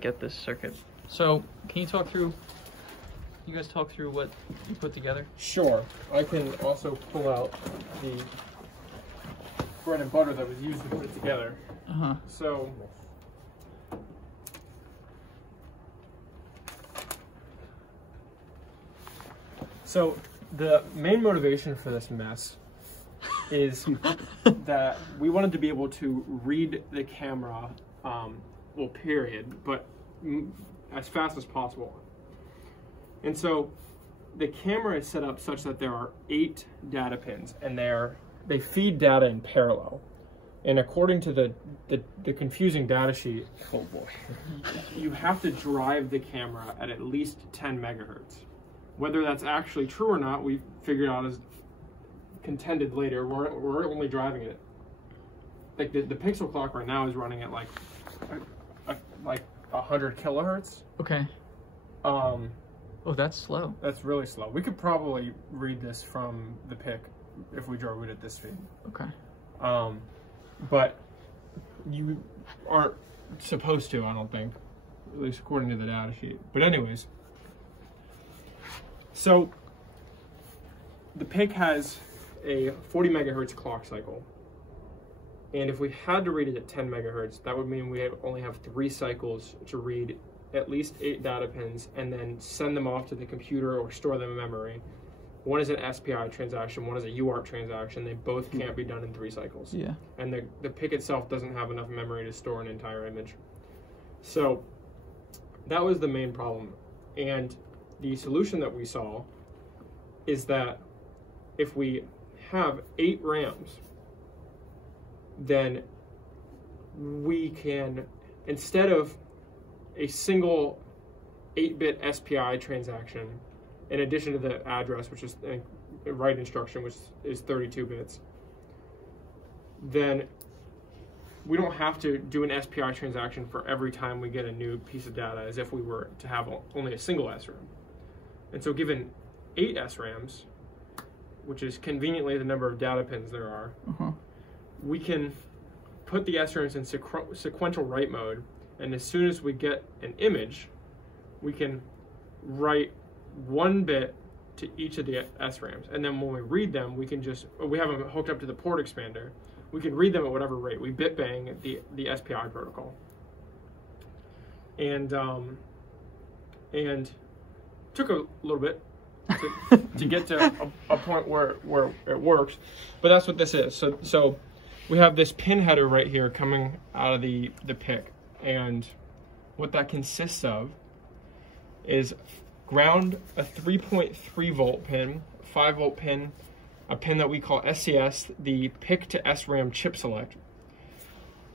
get this circuit. So can you guys talk through what you put together? Sure. I can also pull out the bread and butter that was used to put it together. So the main motivation for this mess is that we wanted to be able to read the camera, well, period, but as fast as possible. And so the camera is set up such that there are 8 data pins, and they feed data in parallel. And according to the confusing data sheet, oh boy, you have to drive the camera at least 10 megahertz. Whether that's actually true or not, we figured out as contended later. We're only driving it. Like the pixel clock right now is running at like 100 kilohertz. Okay. Oh, that's slow. That's really slow. We could probably read this from the PIC if we drove it at this speed. Okay. But you aren't supposed to, I don't think, at least according to the data sheet. But anyways, so the PIC has a 40 megahertz clock cycle. And if we had to read it at 10 megahertz, that would mean we only have 3 cycles to read at least 8 data pins and then send them off to the computer or store them in memory. One is an SPI transaction, one is a UART transaction. They both can't be done in 3 cycles. Yeah. And the PIC itself doesn't have enough memory to store an entire image. So that was the main problem. And the solution that we saw is that if we have 8 RAMs, then we can, instead of a single 8-bit SPI transaction, in addition to the address, which is the write instruction, which is 32 bits, then we don't have to do an SPI transaction for every time we get a new piece of data as if we were to have only a single SRAM. And so given 8 SRAMs, which is conveniently the number of data pins there are, we can put the SRAMs in sequential write mode, and as soon as we get an image, we can write 1 bit to each of the SRAMs. And then when we read them, we can we have them hooked up to the port expander. We can read them at whatever rate. We bit bang the SPI protocol. And took a little bit to get to a point where it works, but that's what this is. So we have this pin header right here coming out of the PIC, and what that consists of is ground, a 3.3 volt pin, 5 volt pin, a pin that we call SCS, the PIC to SRAM chip select,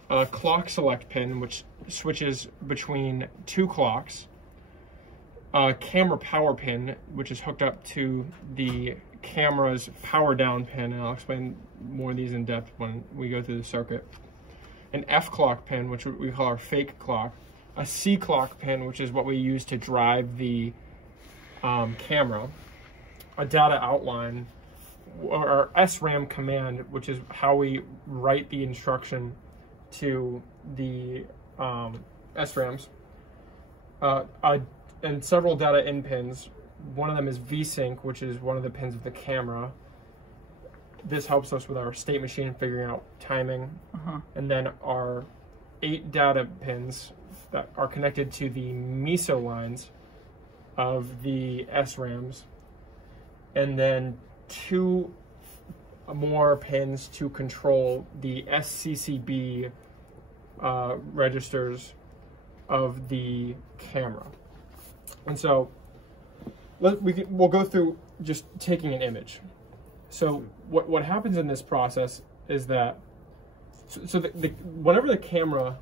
a clock select pin, which switches between 2 clocks, a camera power pin, which is hooked up to the camera's power down pin, and I'll explain more of these in depth when we go through the circuit, an F clock pin, which we call our fake clock, a C clock pin, which is what we use to drive the camera, a data outline, or our SRAM command, which is how we write the instruction to the SRAMs, and several data in pins. One of them is Vsync, which is one of the pins of the camera. This helps us with our state machine figuring out timing. And then our 8 data pins that are connected to the MISO lines of the SRAMs. And then 2 more pins to control the SCCB registers of the camera. And so we'll go through just taking an image. So what happens in this process is that whenever the camera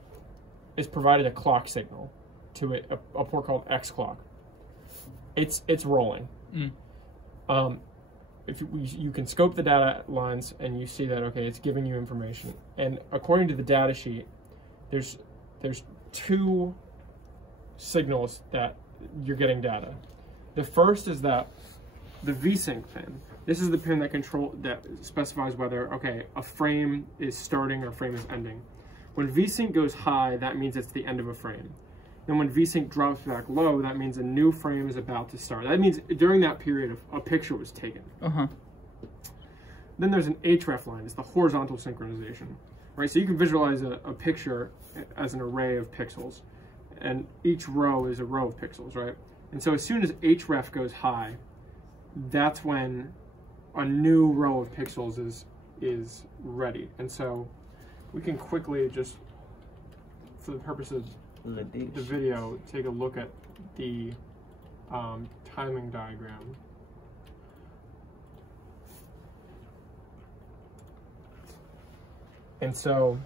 is provided a clock signal to a port called X clock, it's rolling. If you can scope the data lines and you see that, okay, it's giving you information. And according to the data sheet, there's 2 signals that you're getting data. The first is that the Vsync pin. This is the pin that specifies whether, okay, a frame is starting or a frame is ending. When Vsync goes high, that means it's the end of a frame. Then when Vsync drops back low, that means a new frame is about to start. That means during that period, a picture was taken. Then there's an href line. It's the horizontal synchronization, right? So you can visualize a picture as an array of pixels, and each row is a row of pixels, right? And so as soon as href goes high, that's when a new row of pixels is ready. And so we can quickly just, for the purpose of the video, take a look at the timing diagram. And so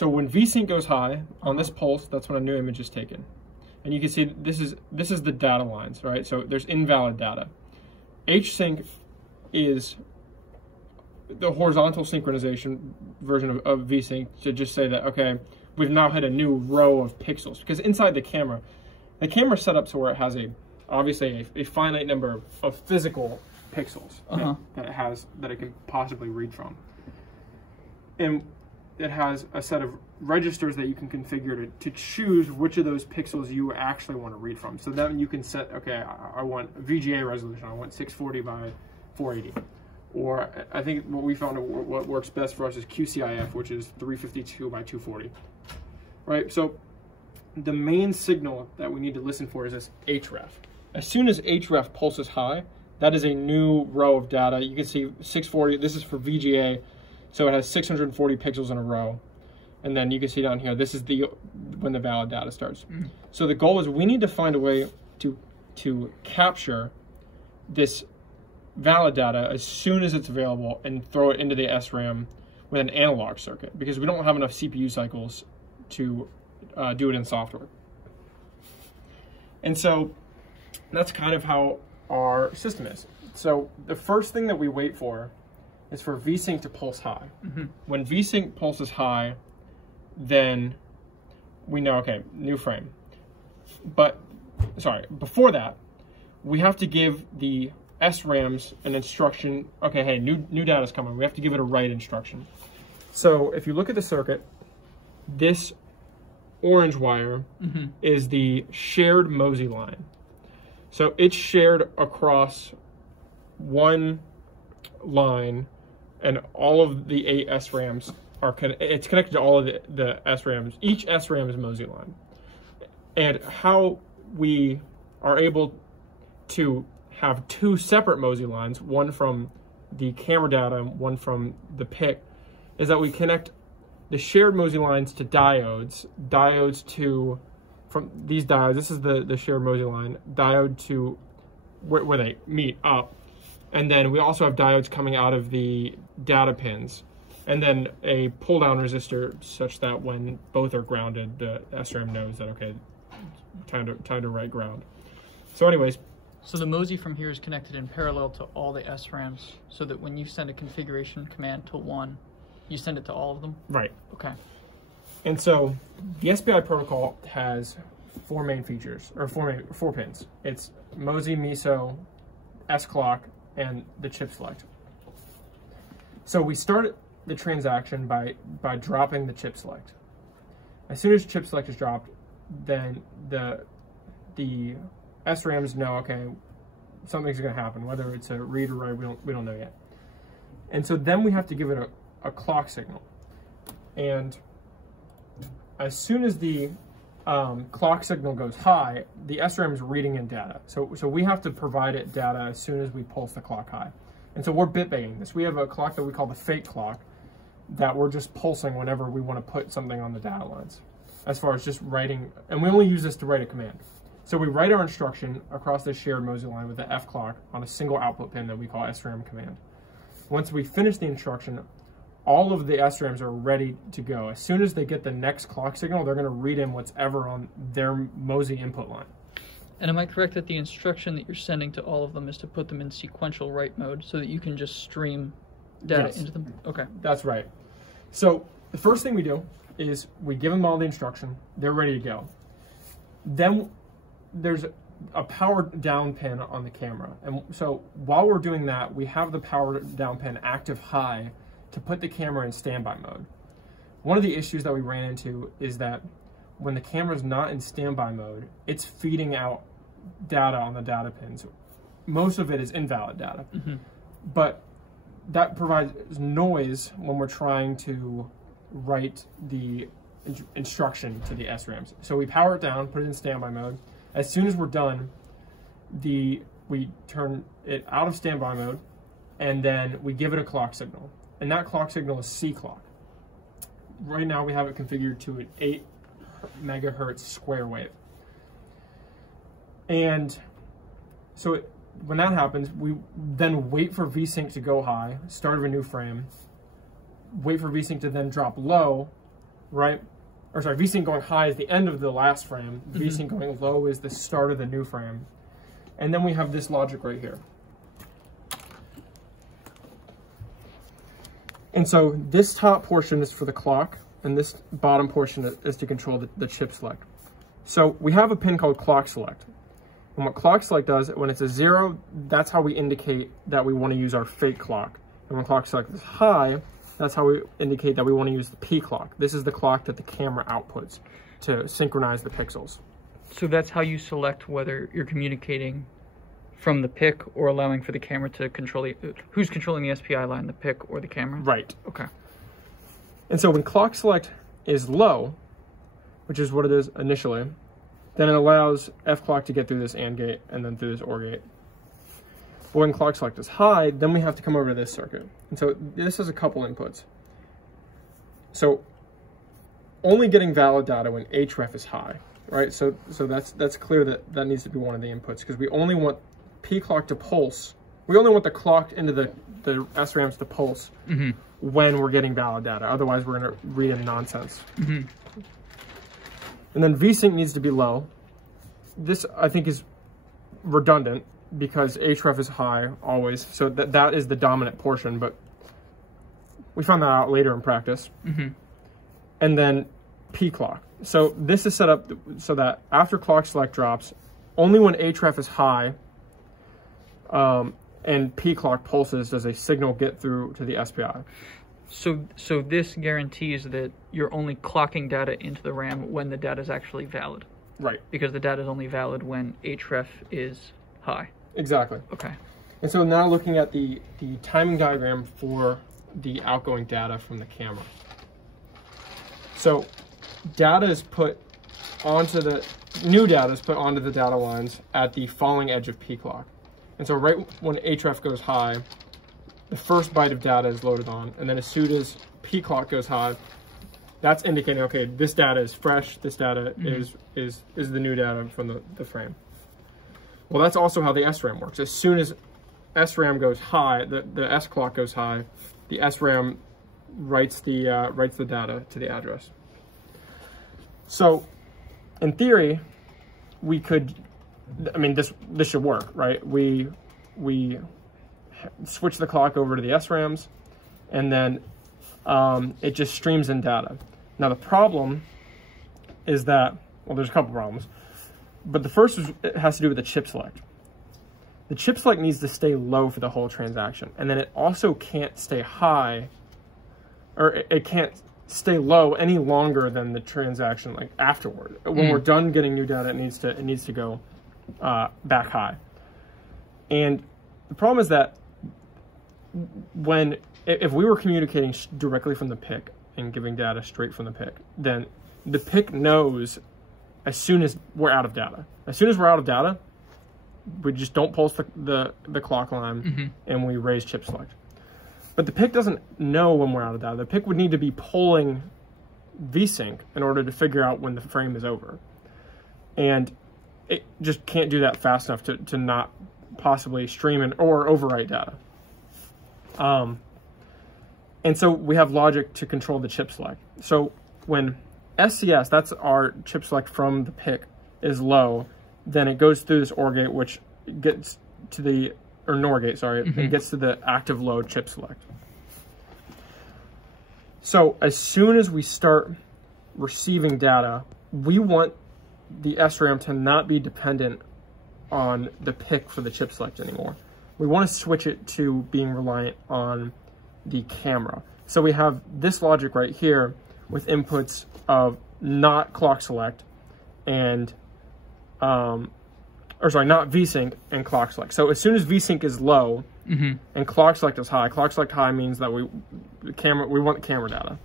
when Vsync goes high on this pulse, that's when a new image is taken. And you can see this is the data lines, right? So there's invalid data. Hsync is the horizontal synchronization version of Vsync to just say that, okay, we've now hit a new row of pixels. Because inside the camera is set up so where it has obviously a finite number of physical pixels that it can possibly read from. And it has a set of registers that you can configure to choose which of those pixels you actually want to read from. So then you can set, okay, I want VGA resolution, I want 640 by 480. Or I think what we found what works best for us is QCIF, which is 352 by 240. Right, so the main signal that we need to listen for is this href. As soon as href pulses high, that is a new row of data. You can see 640, this is for VGA, so it has 640 pixels in a row. And then you can see down here, this is when the valid data starts. So the goal is we need to find a way to capture this valid data as soon as it's available and throw it into the SRAM with an analog circuit, because we don't have enough CPU cycles to do it in software. And so that's kind of how our system is. So the first thing that we wait for is for Vsync to pulse high. When Vsync pulses high, then we know, okay, new frame. But, sorry, before that, we have to give the SRAMs an instruction, okay, hey, new data's coming. We have to give it a write instruction. So if you look at the circuit, this orange wire is the shared Mosey line. So it's shared across one line, and all of the 8 SRAMs are it's connected to all of the SRAMs. Each SRAM is Mosey line. And how we are able to have 2 separate Mosey lines, one from the camera data, one from the PIC, is that we connect the shared Mosey lines to diodes to, from these diodes, this is the shared Mosey line, diode to where they meet up. And then we also have diodes coming out of the data pins. And then a pull-down resistor such that when both are grounded, the SRAM knows that, okay, time to write ground. So anyways. So the Mosey from here is connected in parallel to all the SRAMs, so that when you send a configuration command to one, you send it to all of them? Right. Okay. And so the SPI protocol has 4 main features, or 4 pins. It's Mosey, MISO, S-clock, and the chip select. So we start the transaction by dropping the chip select. As soon as chip select is dropped, then the SRAMs know, okay, something's going to happen, whether it's a read or write, we don't know yet. And so then we have to give it a clock signal. And as soon as the clock signal goes high, the SRAM is reading in data. So we have to provide it data as soon as we pulse the clock high. And so we're bit-baiting this. We have a clock that we call the fake clock that we're just pulsing whenever we want to put something on the data lines, as far as just writing, and we only use this to write a command. So we write our instruction across this shared Mosey line with the F clock on a single output pin that we call SRAM command. Once we finish the instruction, all of the SRAMs are ready to go. As soon as they get the next clock signal, they're going to read in whatever on their Mosey input line. And am I correct that the instruction that you're sending to all of them is to put them in sequential write mode so that you can just stream data into them? Okay. That's right. So the first thing we do is we give them all the instruction. They're ready to go. Then there's a power down pin on the camera. And so while we're doing that, we have the power down pin active high to put the camera in standby mode. one of the issues that we ran into is that when the camera's not in standby mode, it's feeding out data on the data pins. Most of it is invalid data, but that provides noise when we're trying to write the instruction to the SRAMs. So we power it down, put it in standby mode. As soon as we're done, we turn it out of standby mode, and then we give it a clock signal. And that clock signal is C clock. Right now we have it configured to an 8 megahertz square wave. And so when that happens, we then wait for Vsync to go high, start of a new frame, wait for Vsync to then drop low, right? Or sorry, Vsync going high is the end of the last frame, Vsync going low is the start of the new frame. And then we have this logic right here. And so this top portion is for the clock, and this bottom portion is to control the chip select. So we have a pin called clock select. And what clock select does, when it's a 0, that's how we indicate that we want to use our fake clock. And when clock select is high, that's how we indicate that we want to use the P clock. This is the clock that the camera outputs to synchronize the pixels. So that's how you select whether you're communicating from the PIC or allowing for the camera to control the... Who's controlling the SPI line, the PIC or the camera? Right. Okay. And so when clock select is low, which is what it is initially, then it allows F clock to get through this AND gate and then through this OR gate. But when clock select is high, then we have to come over to this circuit. And so this has a couple inputs. So only getting valid data when href is high, right? So that's clear that that needs to be one of the inputs, because we only want P clock to pulse. We only want the clock into the SRAMs to pulse when we're getting valid data. Otherwise, we're going to read in nonsense. And then Vsync needs to be low. This, I think, is redundant because href is high always. So that is the dominant portion, but we found that out later in practice. And then P clock. So this is set up so that after clock select drops, only when href is high and P clock pulses does a signal get through to the SPI. So this guarantees that you're only clocking data into the RAM when the data is actually valid. Right. Because the data is only valid when href is high. Exactly. Okay. And so now looking at the timing diagram for the outgoing data from the camera. So data is put onto the, new data is put onto the data lines at the falling edge of P clock. And so right when href goes high, the first byte of data is loaded on, and then as soon as P clock goes high, that's indicating, okay, this data is fresh, this data is the new data from the frame. Well, that's also how the SRAM works. As soon as SRAM goes high, the S clock goes high, the SRAM writes the data to the address. So, in theory, we could, I mean, this should work, right? We switch the clock over to the SRAMs, and then it just streams in data. Now the problem is that, well, there's a couple problems, but the first is, it has to do with the chip select. The chip select needs to stay low for the whole transaction, and then it also can't stay high, or it can't stay low any longer than the transaction like afterward. When we're done getting new data, it needs to go back high. And the problem is that if we were communicating directly from the PIC and giving data straight from the PIC, then the PIC knows as soon as we're out of data. As soon as we're out of data, we just don't pulse the clock line and we raise chip select. But the PIC doesn't know when we're out of data. The PIC would need to be pulling Vsync in order to figure out when the frame is over. And it just can't do that fast enough to not possibly stream in or overwrite data. And so we have logic to control the chip select. So when SCS, that's our chip select from the PIC, is low, then it goes through this OR gate, which gets to the, or NOR gate, sorry, and gets to the active load chip select. So as soon as we start receiving data, we want the SRAM to not be dependent on the PIC for the chip select anymore. We want to switch it to being reliant on the camera. So we have this logic right here, with inputs of not clock select and, not Vsync and clock select. So as soon as Vsync is low and clock select is high, clock select high means that we want the camera data,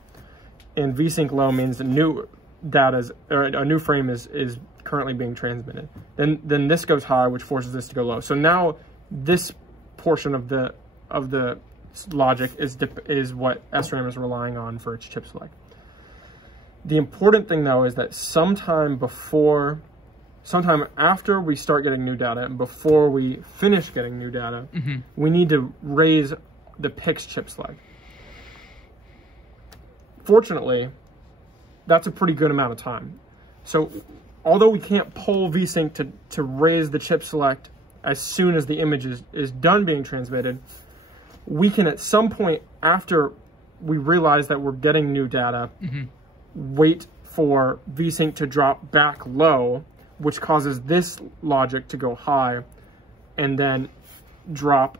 and Vsync low means the new data a new frame is currently being transmitted. Then this goes high, which forces this to go low. So now this portion of the logic is what SRAM is relying on for its chip select. The important thing though is that sometime after we start getting new data and before we finish getting new data, we need to raise the PIC's chip select. Fortunately, that's a pretty good amount of time. So although we can't pull Vsync to raise the chip select as soon as the image is done being transmitted, we can at some point after we realize that we're getting new data, wait for Vsync to drop back low, which causes this logic to go high, and then drop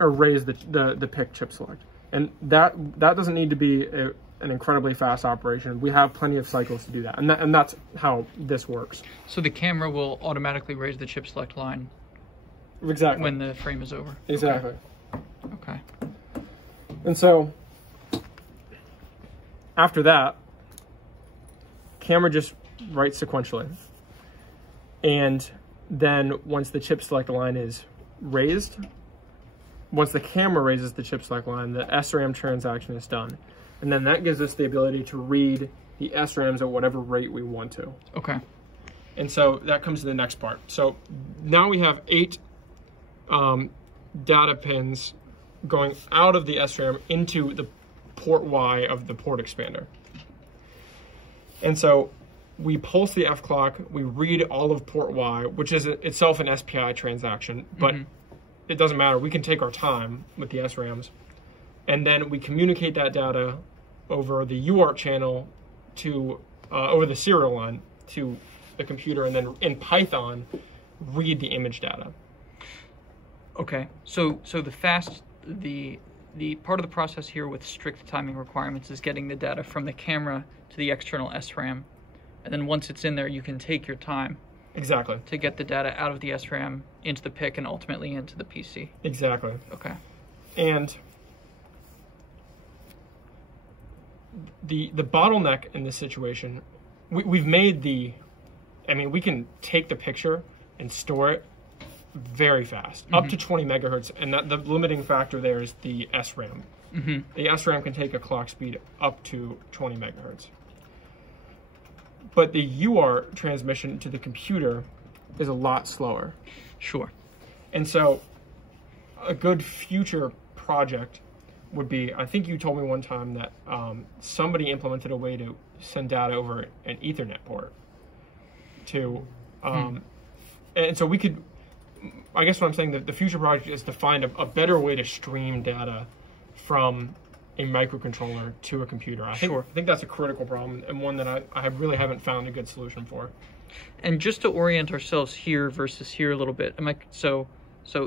or raise the PIC chip select. And that doesn't need to be an incredibly fast operation. We have plenty of cycles to do that, and that's how this works. So the camera will automatically raise the chip select line when the frame is over. Exactly. Okay. And so after that, camera just writes sequentially. And then once the chip select line is raised, once the camera raises the chip select line, the SRAM transaction is done. And then that gives us the ability to read the SRAMs at whatever rate we want to. Okay. And so that comes to the next part. So now we have 8 data pins going out of the SRAM into the port Y of the port expander. And so we pulse the F clock, we read all of port Y, which is itself an SPI transaction, but it doesn't matter. We can take our time with the SRAMs. And then we communicate that data over the UART channel to, over the serial line to the computer, and then in Python, read the image data. Okay, so the part of the process here with strict timing requirements is getting the data from the camera to the external SRAM. And then once it's in there, you can take your time. Exactly. To get the data out of the SRAM into the PIC and ultimately into the PC. Exactly. Okay. And the bottleneck in this situation, we've made we can take the picture and store it very fast, up to 20 megahertz, and the limiting factor there is the SRAM. The SRAM can take a clock speed up to 20 megahertz. But the UART transmission to the computer is a lot slower. Sure. And so a good future project would be, I think you told me one time that somebody implemented a way to send data over an Ethernet port to, and so we could, I guess what I'm saying, that the future project is to find a better way to stream data from a microcontroller to a computer. I think that's a critical problem, and one that I really haven't found a good solution for. And just to orient ourselves here versus here a little bit, so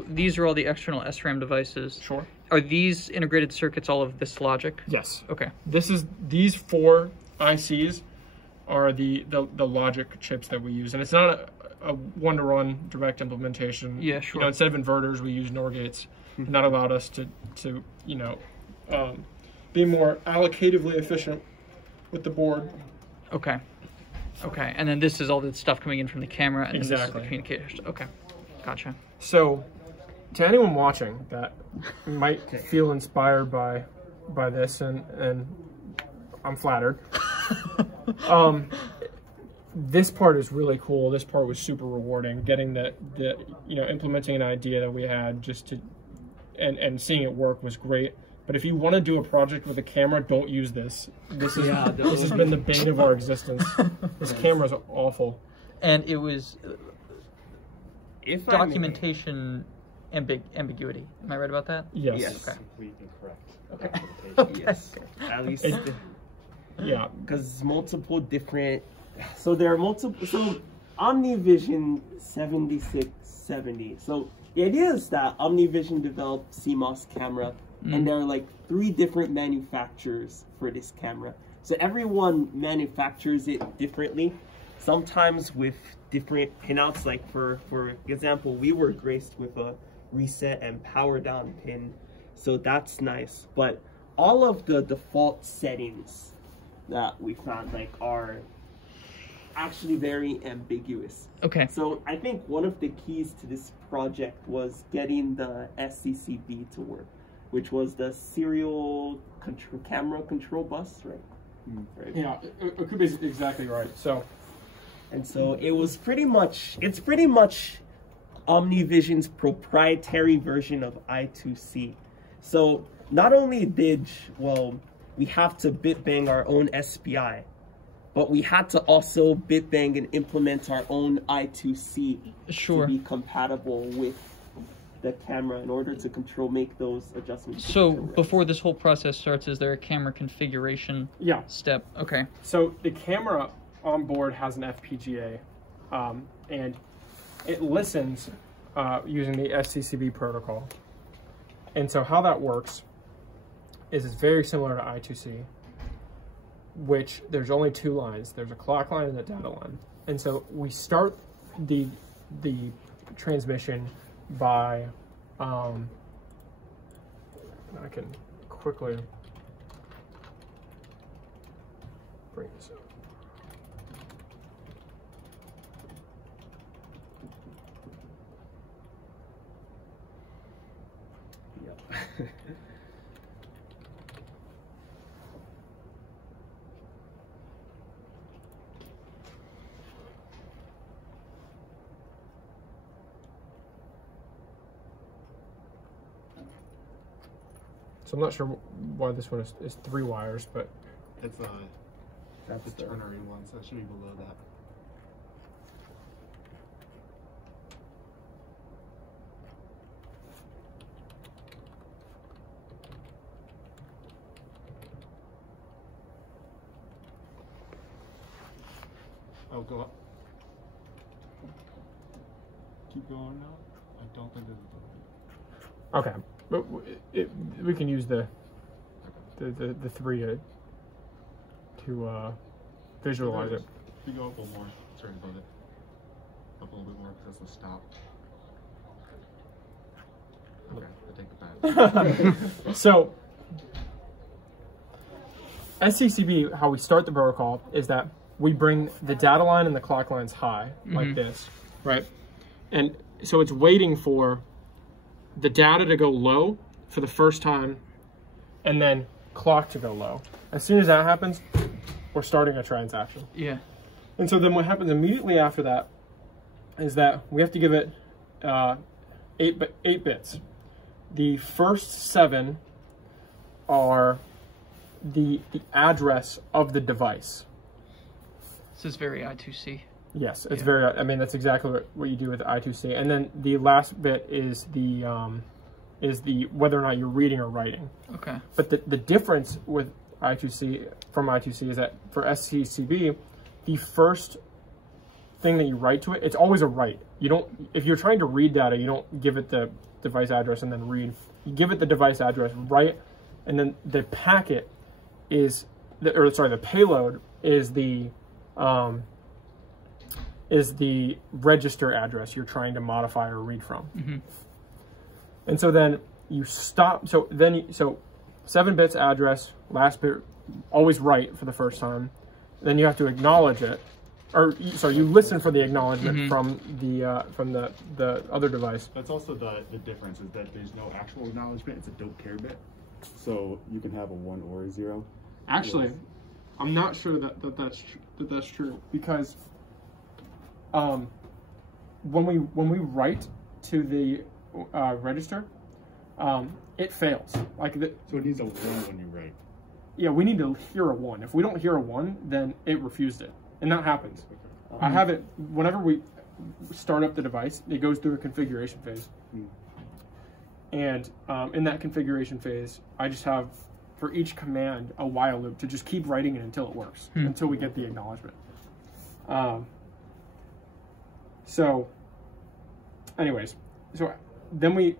these are all the external SRAM devices. Sure. Are these integrated circuits all of this logic? Yes. Okay. These 4 ICs are the logic chips that we use, and it's not a one-to-one direct implementation. Yeah, sure. Instead of inverters, we use NOR gates, and that allowed us to be more allocatively efficient with the board. Okay. Okay, and then this is all the stuff coming in from the camera, and then this is the communication. Okay, gotcha. So, to anyone watching that might feel inspired by this, and I'm flattered, this part is really cool. This part was super rewarding. Getting implementing an idea that we had and seeing it work was great. But if you want to do a project with a camera, don't use this. This has been the bane of our existence. This camera's awful. And it was documentation ambiguity. Am I right about that? Yes. Yes. Okay. Completely correct. Okay. Yes. At least. Yeah. Because multiple different. So there are multiple. So OmniVision 7670. So the idea is that OmniVision developed CMOS camera. And there are like 3 different manufacturers for this camera. So everyone manufactures it differently, sometimes with different pinouts. Like for example, we were graced with a reset and power down pin, so that's nice. But all of the default settings that we found are actually very ambiguous. Okay. So I think one of the keys to this project was getting the SCCB to work, which was the serial camera control bus, right? Right. Yeah, Akube is exactly right. So it was pretty much, it's pretty much OmniVision's proprietary version of I2C. So not only did, we have to bit bang our own SPI, but we had to also bit bang and implement our own I2C to be compatible with the camera in order to make those adjustments. So before this whole process starts, is there a camera configuration step? Okay. So the camera on board has an FPGA, and it listens using the SCCB protocol. And so how that works is it's very similar to I2C, which there's only two lines. There's a clock line and a data line. And so we start the transmission by, I can quickly bring this up. Yep. So I'm not sure why this one is 3 wires, but that's the ternary one, so it should be below that. Oh, go up. Keep going now. I don't think this is the okay. But we can use the 3 to visualize it. If you go up a little more, sorry about it. Up a little bit more because that's the stop. Okay, I take it back. So SCCB, how we start the protocol is that we bring the data line and the clock lines high, like this, right? And so it's waiting for the data to go low for the first time, and then clock to go low. As soon as that happens, we're starting a transaction. Yeah. And so then what happens immediately after that is that we have to give it 8 bits. The first 7 are the address of the device. This is very I2C. Yes, it's very, I mean, that's exactly what you do with I2C. And then the last bit is the whether or not you're reading or writing. Okay. But the difference with I2C from I2C is that for SCCB, the first thing that you write to it, it's always a write. You don't, if you're trying to read data, you don't give it the device address and then read. You give it the device address, write, and then the packet is, the payload is the register address you're trying to modify or read from. And so then you stop, so 7 bits address, last bit, always write for the first time. Then you have to acknowledge it, or sorry, you listen for the acknowledgement from the other device. That's also the difference is that there's no actual acknowledgement, it's a don't care bit. So you can have a 1 or a 0. Actually, I'm not sure that's true, because when we write to the register, it fails. So it needs a 1 when you write. Yeah, we need to hear a 1. If we don't hear a 1, then it refused it, and that happens. I have it whenever we start up the device. It goes through a configuration phase, and in that configuration phase, I just have for each command a while loop to just keep writing it until it works, until we get the acknowledgement. So, anyways, so then we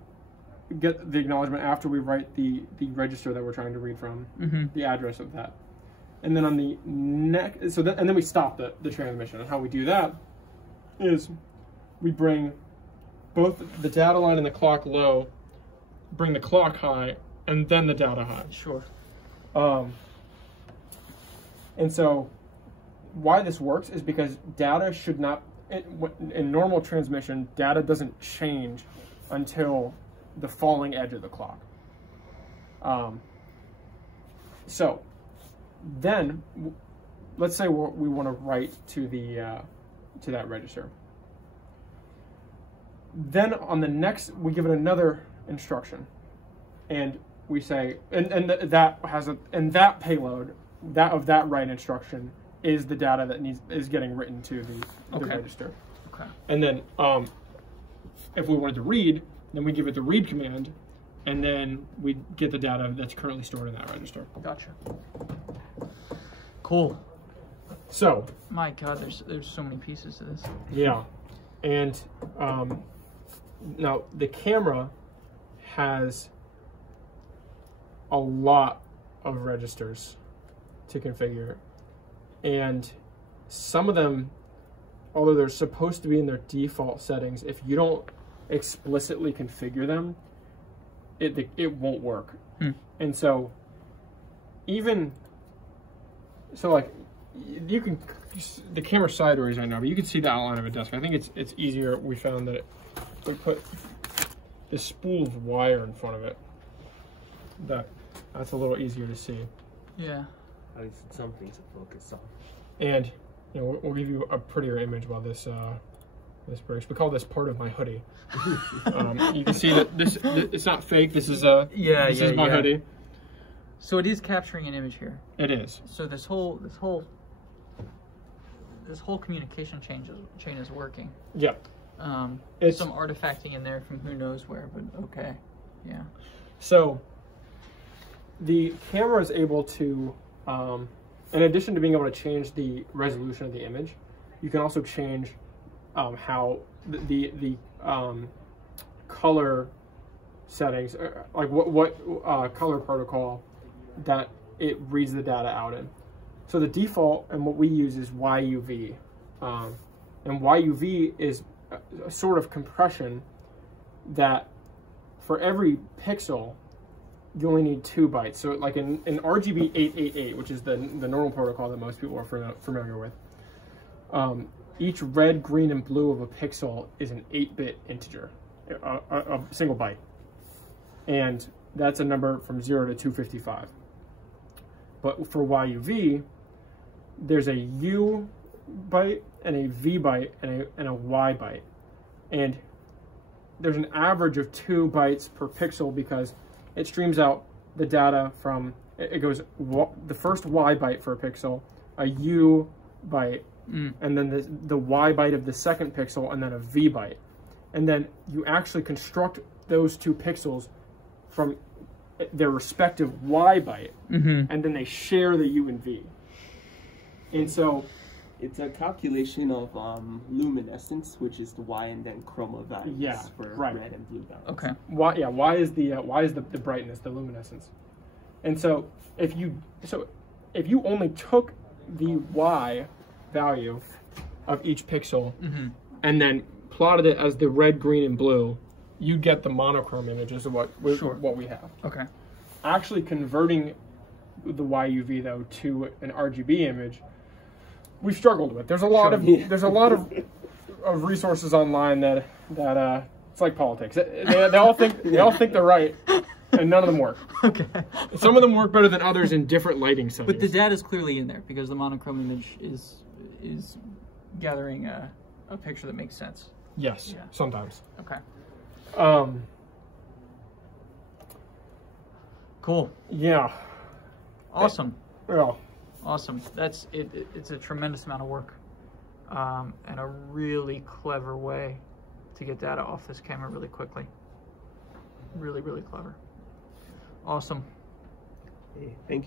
get the acknowledgement after we write the register that we're trying to read from, the address of that. And then on the next, and then we stop the transmission. And how we do that is we bring both the data line and the clock low, bring the clock high, and then the data high. Sure. And so why this works is because data should not, in normal transmission, data doesn't change until the falling edge of the clock. So then, let's say we want to write to that register. Then on the next, we give it another instruction, and we say, and that payload, that write instruction is the data that is getting written to the register. Okay. And then if we wanted to read, then we give it the read command, and then we get the data that's currently stored in that register. Gotcha. Cool. So. My God, there's so many pieces to this. Yeah, and now the camera has a lot of registers to configure, and some of them, although they're supposed to be in their default settings, if you don't explicitly configure them, it won't work. And so like you can, the camera sideways right now, but you can see the outline of a desk. I think it's easier. We found that we put this spool of wire in front of it. That's a little easier to see. Yeah. At least something to focus on. And we'll give you a prettier image while this breaks. We call this part of my hoodie. You can see that this it's not fake. This is my hoodie. So it is capturing an image here. It is. So this whole communication chain is working. Yeah. It's some artifacting in there from who knows where, but okay. Yeah. So the camera is able to, in addition to being able to change the resolution of the image, you can also change how the color settings, like what color protocol that it reads the data out in. So the default and what we use is YUV, and YUV is a sort of compression that for every pixel you only need 2 bytes. So like in RGB 888, which is the normal protocol that most people are familiar with, each red, green, and blue of a pixel is an 8-bit integer, a single byte. And that's a number from 0 to 255. But for YUV, there's a U byte and a V byte and a Y byte. And there's an average of 2 bytes per pixel because it streams out the data from, it goes the first Y byte for a pixel, a U byte, and then the Y byte of the second pixel, and then a V byte. And then you actually construct those 2 pixels from their respective Y byte, and then they share the U and V. And so it's a calculation of luminescence, which is the Y, and then chroma values for red and blue values. Okay. Y is the brightness, the luminescence. And so if you only took the Y value of each pixel and then plotted it as the red, green, and blue, you get the monochrome images of what we have. Okay. Actually converting the YUV though to an RGB image, we've struggled with. There's a lot of resources online that it's like politics. They all think they're right, and none of them work. Okay. Some of them work better than others in different lighting settings. But the data is clearly in there because the monochrome image is gathering a picture that makes sense. Yes, sometimes. Okay. Cool. Yeah. Awesome. Yeah. Awesome. That's it. It's a tremendous amount of work, and a really clever way to get data off this camera really quickly. Really, really clever. Awesome. Thank you.